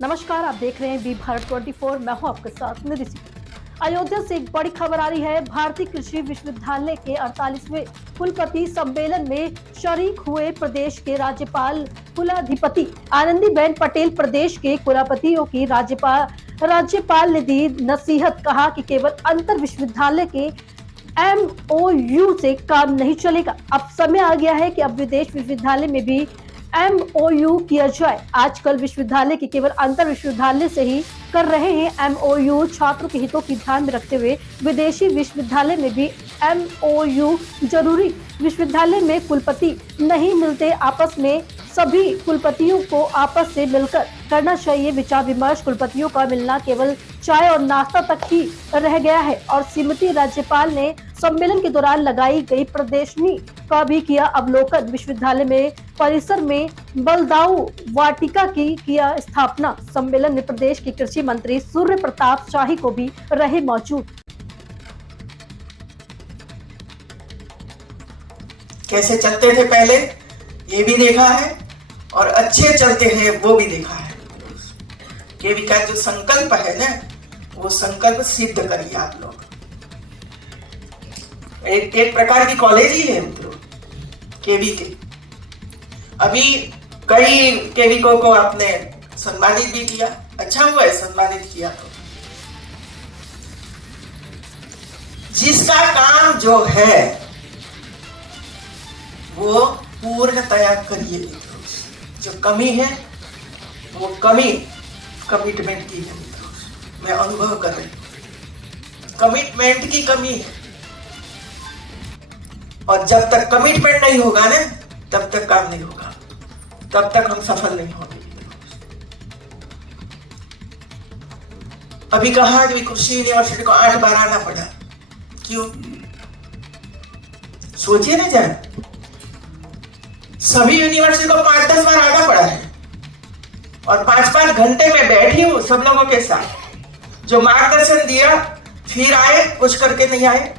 नमस्कार, आप देख रहे हैं बी भारत 24। मैं हूं आपके साथ निधि सिंह। अयोध्या से एक बड़ी खबर आ रही है। भारतीय कृषि विश्वविद्यालय के 48वें कुलपति सम्मेलन में शरीक हुए प्रदेश के राज्यपाल कुलाधिपति आनंदीबेन पटेल। प्रदेश के कुलपतियों की राज्यपाल ने दी नसीहत। कहा कि केवल अंतर विश्वविद्यालय के MOU से काम नहीं चलेगा। अब समय आ गया है कि अब विदेश विश्वविद्यालय में भी MOU किया जाए। आजकल विश्वविद्यालय की केवल अंतर विश्वविद्यालय से ही कर रहे हैं MOU। छात्रों के हितों की ध्यान में रखते हुए विदेशी विश्वविद्यालय में भी MOU जरूरी। विश्वविद्यालय में कुलपति नहीं मिलते, आपस में सभी कुलपतियों को आपस से मिलकर करना चाहिए विचार विमर्श। कुलपतियों का मिलना केवल चाय और नाश्ता तक ही रह गया है। और श्रीमती राज्यपाल ने सम्मेलन के दौरान लगाई गई प्रदर्शनी का भी किया अवलोकन। विश्वविद्यालय में परिसर में बलदाऊ वाटिका की किया स्थापना। सम्मेलन में प्रदेश के कृषि मंत्री सूर्य प्रताप शाही को भी रहे मौजूद। कैसे चलते थे पहले ये भी देखा है और अच्छे चलते हैं वो भी देखा है। केवी का जो संकल्प है ना, वो संकल्प सिद्ध करिए आप लोग। एक प्रकार की कॉलेज ही है मित्रों केवी के। अभी कई केवी को आपने सम्मानित भी किया, अच्छा हुआ है सम्मानित किया। तो जिसका काम जो है वो पूर्णतया करिए। जो कमी है वो कमी कमिटमेंट की है। मैं अनुभव कर रही हूं, कमिटमेंट की कमी है। और जब तक कमिटमेंट नहीं होगा ना, तब तक काम नहीं होगा, तब तक हम सफल नहीं होंगे। अभी कहा कि कृषि यूनिवर्सिटी को 8 बार आना पड़ा। क्यों? सोचिए ना जरा, सभी यूनिवर्सिटी को 5-10 बार आना पड़ा है और 5-5 घंटे में बैठी हूं सब लोगों के साथ। जो मार्गदर्शन दिया, फिर आए कुछ करके नहीं आए,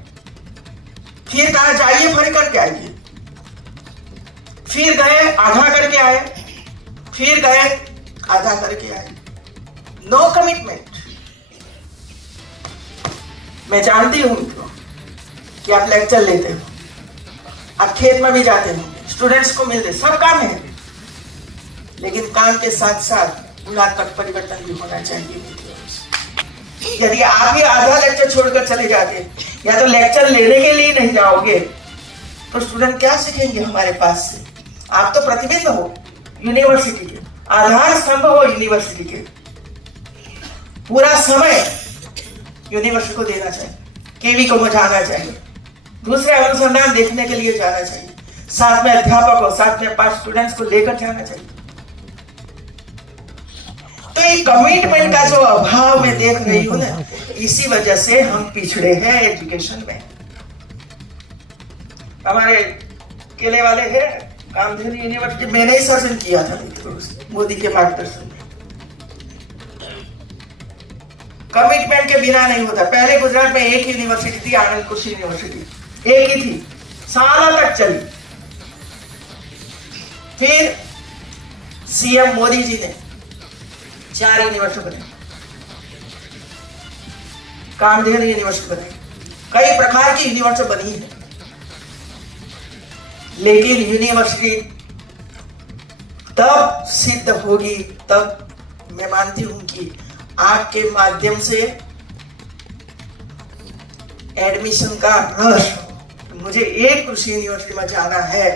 फिर कहा जाइए फिर करके आइए, फिर गए आधा करके आए, फिर गए आधा करके आए। No commitment. मैं जानती हूं मित्रों कि आप लेक्चर लेते हो, आप खेत में भी जाते हो, स्टूडेंट्स को मिलते, सब काम है, लेकिन काम के साथ साथ गुणात्मक परिवर्तन भी होना चाहिए। यदि आप ही आधा लेक्चर छोड़कर चले जाते या तो लेक्चर लेने के लिए नहीं जाओगे तो स्टूडेंट क्या सीखेंगे हमारे पास से? आप तो प्रतिबिंब हो यूनिवर्सिटी के, आधार स्तंभ हो यूनिवर्सिटी के। पूरा समय यूनिवर्सिटी को देना चाहिए, केवी को जाना चाहिए, दूसरे अनुसंधान देखने के लिए जाना चाहिए, साथ में अध्यापक और साथ में 5 स्टूडेंट्स को लेकर जाना चाहिए। तो ये कमिटमेंट का जो अभाव मैं देख रही हूं ना, इसी वजह से हम पिछड़े हैं एजुकेशन में। हमारे केले वाले हैं कामधेनु यूनिवर्सिटी, मैंने ही सर्जन किया था मोदी के मार्गदर्शन में। कमिटमेंट के बिना नहीं होता। पहले गुजरात में एक यूनिवर्सिटी थी, आनंद कृषि यूनिवर्सिटी, एक ही थी, सालों तक चली। फिर CM मोदी जी ने 4 यूनिवर्सिटी बनाई, कामधेनु यूनिवर्सिटी बनाई, कई प्रकार की यूनिवर्सिटी बनी है। लेकिन यूनिवर्सिटी तब सिद्ध होगी, तब मैं मानती हूं कि आपके माध्यम से एडमिशन का रश। मुझे एक कृषि यूनिवर्सिटी में जाना है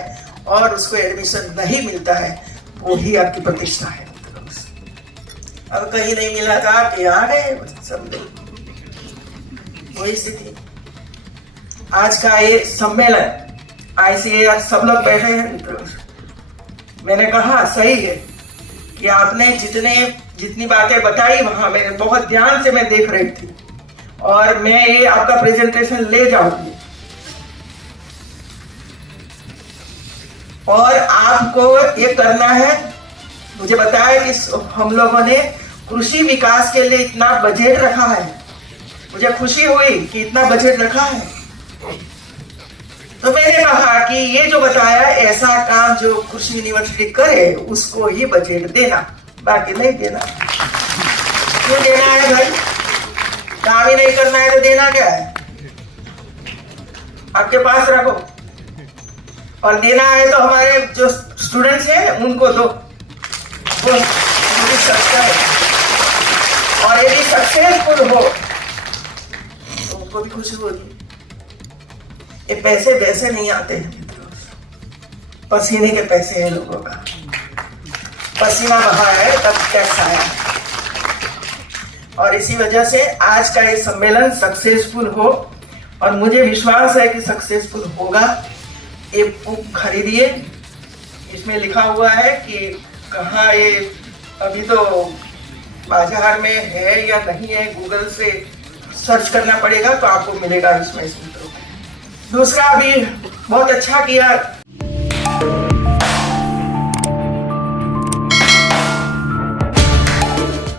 और उसको एडमिशन नहीं मिलता है, वो ही आपकी प्रतिष्ठा है। अब कहीं नहीं मिला था कि आ गए सब लोग, वही स्थिति। आज का ये सम्मेलन ICAR सब लोग बैठे हैं। मैंने कहा सही है कि आपने जितनी बातें बताई वहां मैंने बहुत ध्यान से मैं देख रही थी और मैं ये आपका प्रेजेंटेशन ले जाऊंगी। और आपको ये करना है। मुझे बताया कि हम लोगों ने कृषि विकास के लिए इतना बजट रखा है। मुझे खुशी हुई कि इतना बजट रखा है। तो मैंने कहा कि ये जो बताया, ऐसा काम जो कृषि यूनिवर्सिटी करे उसको ही बजट देना। बाकी नहीं देना। क्यों देना है भाई? काम ही नहीं करना है तो देना क्या है? आपके पास रखो, और देना है तो हमारे जो स्टूडेंट्स हैं उनको दो, वो उनकी सच्चा है। और यदि सक्सेसफुल हो तो उनको भी खुशी होगी। ये पैसे वैसे नहीं आते हैं मित्रों, पसीने के पैसे हैं लोगों का। पसीना बहा है तब टैक्स आया है। और इसी वजह से आज का ये सम्मेलन सक्सेसफुल हो, और मुझे विश्वास है कि सक्सेसफुल होगा। ये बुक खरीदिए, इसमें लिखा हुआ है कि कहाँ ये अभी तो बाजार में है या नहीं है, गूगल से सर्च करना पड़ेगा तो आपको मिलेगा इसमें। दूसरा, अभी बहुत अच्छा किया